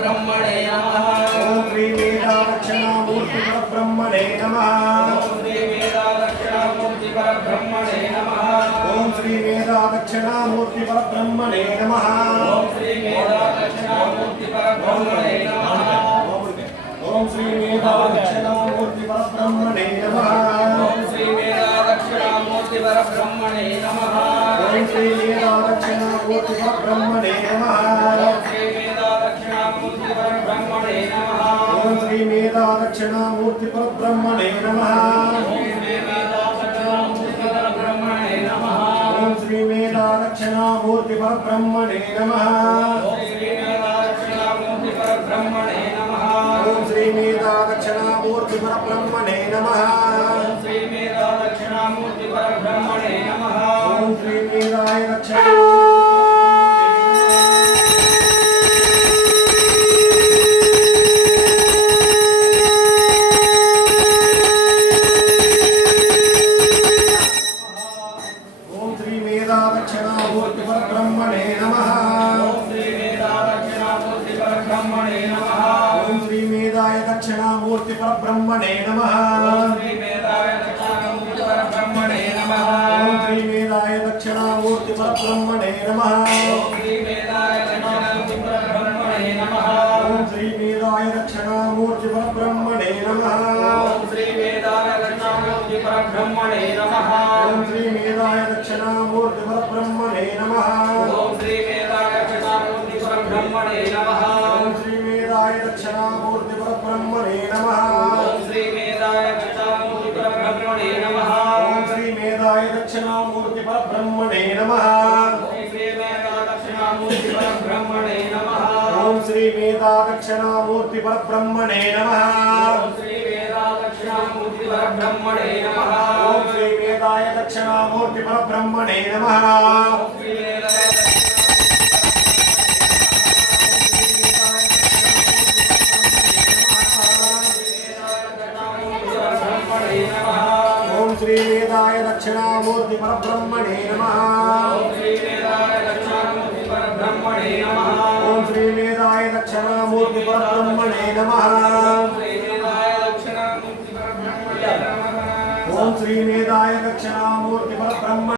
परब्रह्मणे नमः ओम श्री वेदा दक्षिणामूर्ति परब्रह्मणे नमः ओम श्री वेदा दक्षिणामूर्ति परब्रह्मणे नमः ओम श्री वेदा दक्षिणामूर्ति परब्रह्मणे नमः ओम श्री वेदा दक्षिणामूर्ति परब्रह्मणे नमः ओम श्री वेदा दक्षिणामूर्ति परब्रह्मणे नमः ओम श्री वेदा दक्षिणामूर्ति परब्रह्मणे नमः ओम श्री वेदा दक्षिणामूर्ति परब्रह्मणे नमः ओम श्री वेदा दक्षिणामूर्ति परब्रह्मणे नमः ओम श्री वेदा दक्षिणामूर्ति परब्रह्मणे नमः ओम श्री वेदाय दक्षिणामूर्ति परब्रह्मणे नमः ओम श्री वेदाय दक्षिणामूर्ति परब्रह्मणे नमः ओम श्री वेदाय दक्षिणामूर्ति परब्रह्मणे नमः ओम श्री वेदाय दक्षिणामूर्ति परब्रह्मणे नमः ओम श्री वेदाय दक्षिणामूर्ति परब्रह्मणे नमः ओम श्री वेदाय दक्षिणामूर्ति परब्रह्मणे नमः ओम श्री वेदाय दक्षिणामूर्ति परब्रह्मणे नमः ओम श्री वेदाय दक्षिणामूर्ति परब्रह्मणे नमः ओम श्री वेदाय दक्षिणामूर्ति परब्रह्मणे नमः ओम श्री वेदाय दक्षिणामूर्ति परब्रह्मणे नमः ओम श्री वेदा दक्षिणामूर्ति परब्रह्मणे नमः ओम श्री वेदा दक्षिणामूर्ति परब्रह्मणे नमः ओम श्री वेदाय दक्षिणामूर्ति परब्रह्मणे नमः ओम श्री वेदाय दक्षिणामूर्ति परब्रह्मणे नमः ओम श्री वेदाय दक्षिणामूर्ति परब्रह्मणे नमः ओम श्री वेदाय दक्षिणामूर्ति परब्रह्मणे